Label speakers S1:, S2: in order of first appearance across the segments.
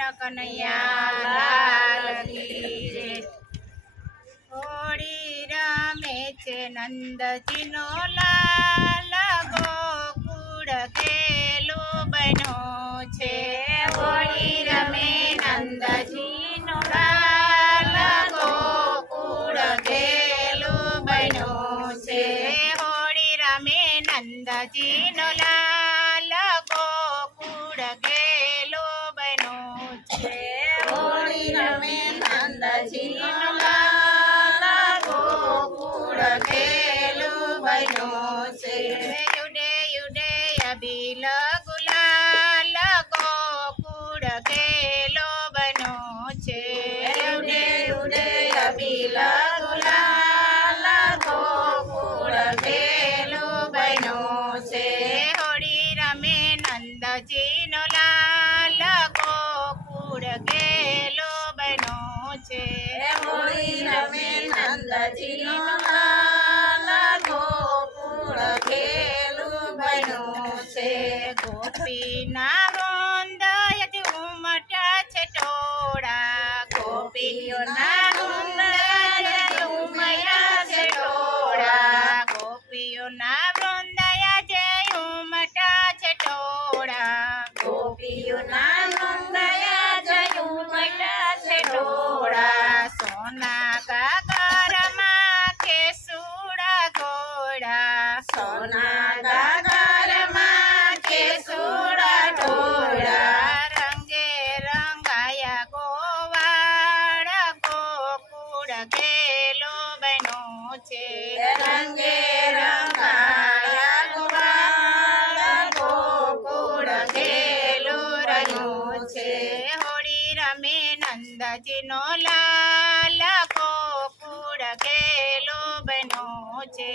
S1: કૃષ્ણ કનૈયા હોળી રમે છે નંદજીનો લાલ ગોકુળ કેલો બનો છે. હોળી રમે નંદજીનો લાલ ગોકુળ કેલો બનો છે.
S2: હોળી રમે નંદજીનો
S1: ગોપીના રોંદ જ ઉમટ્યા છે ટોળા. ગોપીઓના રમે નંદજીનો લાલ ગોકુળ ગેલો બનો છે.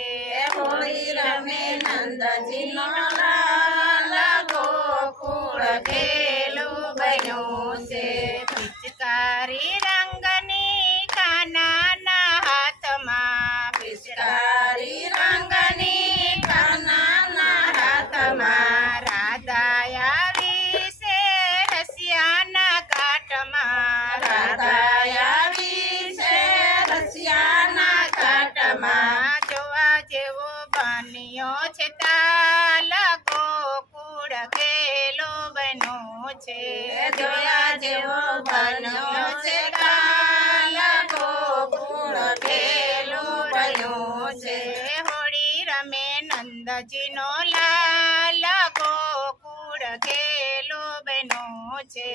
S2: હોળી રમે નંદજીનો લાલ ગોકુળ ખેલો છે જોયા જેવો બન્યો છે કાલ. ગોકુળ ખેલો બન્યો છે.
S1: હોળી રમે નંદજીનો લાલ. ગોકુળ ખેલો બનો છે.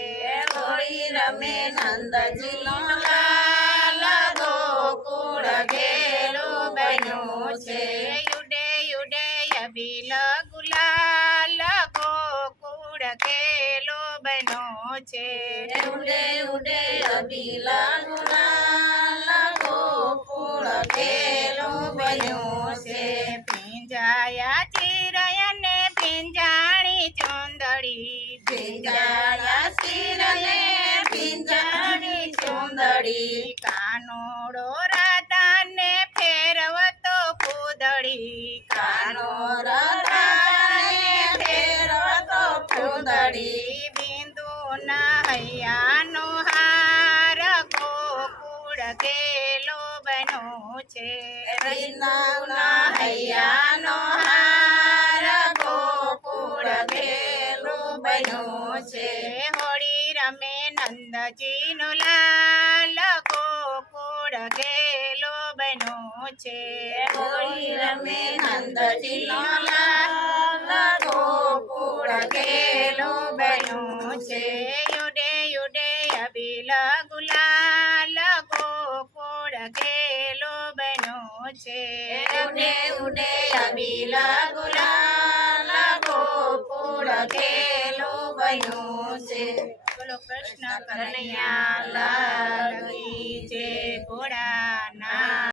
S2: હોળી રમે નંદજીનો લાલ. ગોકુળ ખેલો બન્યો છે.
S1: યુડે યુડે અબીલ ગુલાલ. ગોકુળ ખેલો બનો છે
S2: ઉડે ઉડે અબીલા ગુલાલ ગોકુળ ખેલો બન્યો છે.
S1: ભીંજાયા ચિરયને ભીંજાણી ચુંદડી.
S2: ભીંજાયા શિરને ભીંજાણી ચુંદડી.
S1: બિંદુના હૈયાનો હાર ગોકુળ ગેલો બનો છે.
S2: વૃંદાવના હૈયાનો હાર ગોકુળ ખેલો બનો છે.
S1: હોળી રમે નંદજીનો લાલ ગોકુળ ગેલો બનો છે.
S2: હોળી રમે નંદજીનો લાલ ગોકુળ
S1: ગેલો બનો છે.
S2: ઉડે ઉડે અબીલા ગુલાલ ગોકુળ ખેલો બન્યો છે.
S1: બોલો કૃષ્ણ કનૈયા લાગી છે ઘોડાના